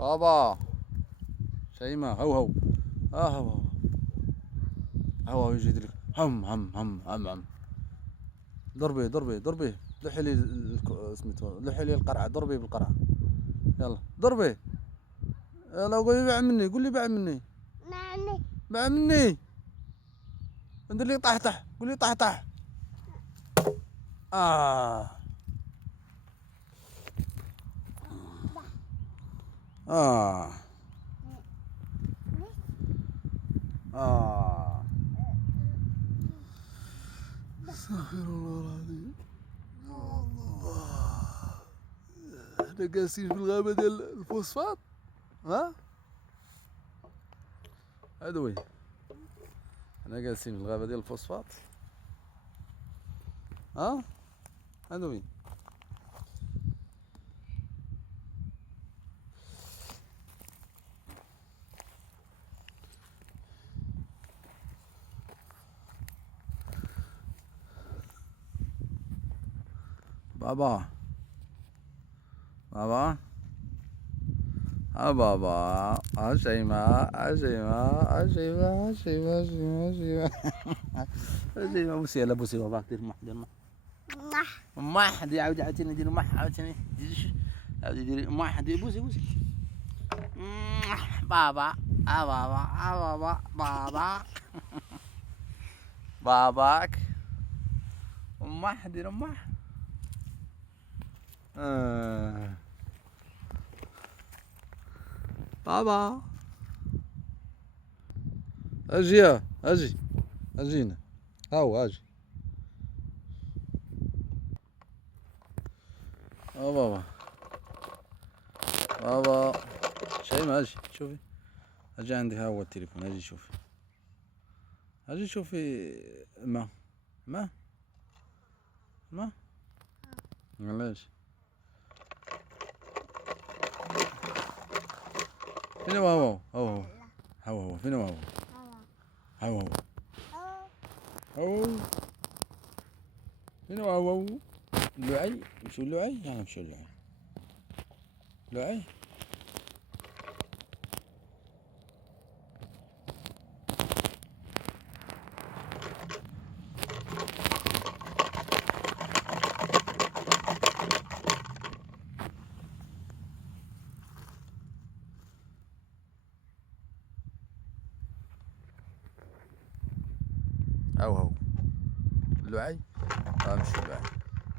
بابا شيماء هو هو هو هو يجي يدرك هم هم هم هم هم. ضربي ضربي ضربي. لحي لي سميتو، لحي لي القرعة، ضربي بالقرعة. يلا ضربي. يلا قولي باع مني، قولي باع مني. باع مني. ندير لي طحطح، قولي طحطح. آه آه آه. استغفر الله العظيم. احنا جالسين في الغابة ديال الفوسفات. ها هادو وين؟ احنا جالسين في الغابة ديال الفوسفات. ها هادو وين؟ بابا بابا بابا شيماء شيماء شيماء شيماء شيماء شيماء شيماء. بوسي يلا بوسي باباك. دير مح دير مح مح. دير عاوتاني دير مح عاوتاني. عاودي ديري مح. دير بوسي بوسي. بابا بابا بابا بابا باباك. مح دير مح. بابا اجي اجي اجينا. هاو اجي. بابا بابا شيماء اجي شوفي. اجي عندي. ها هو التليفون. اجي شوفي. اجي شوفي. ما ما ما علاش؟ فين هو هو هو هو هو فين هو هو هو هو فين هو هو اللعي. نمشيو اللعي. يلا نمشيو اللعي. لعي. هو هو اللعي. نمشيو اللعي.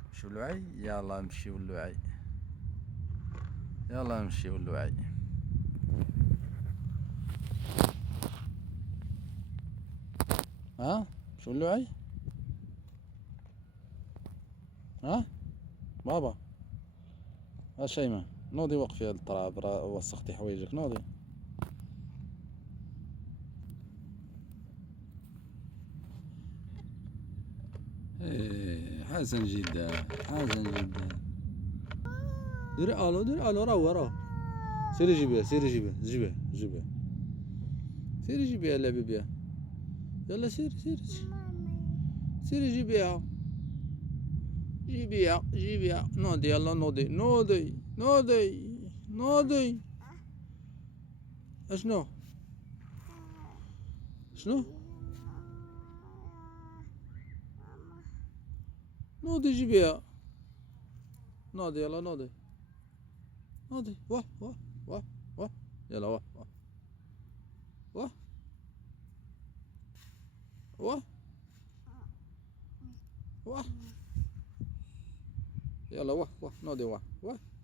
نمشيو اللعي. يلا نمشيو اللعي. يلا نمشيو اللعي. ها نمشيو اللعي. ها بابا. شيماء نوضي وقفي هاد التراب. وسختي حوايجك. نوضي. حسن جدا حسن جدا. ديري الو ديري الو. راه سيري جيبيها. سيري جيبيها. جيبيها. سيري جيبيها لعبي بيها. يلا سيري سيري سيري جيبيها. جيبيها. نوضي يلا. نوضي. اشنو شنو؟ نوضي جيبيها. نوضي يلا. نوضي. واه يلا. واه واه يلا. نوضي.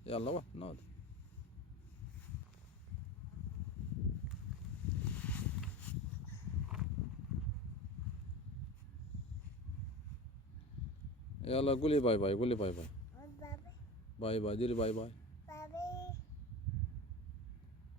يلا. نوضي. يلا قولي باي باي. قولي باي باي. باي باي. ديري باي باي.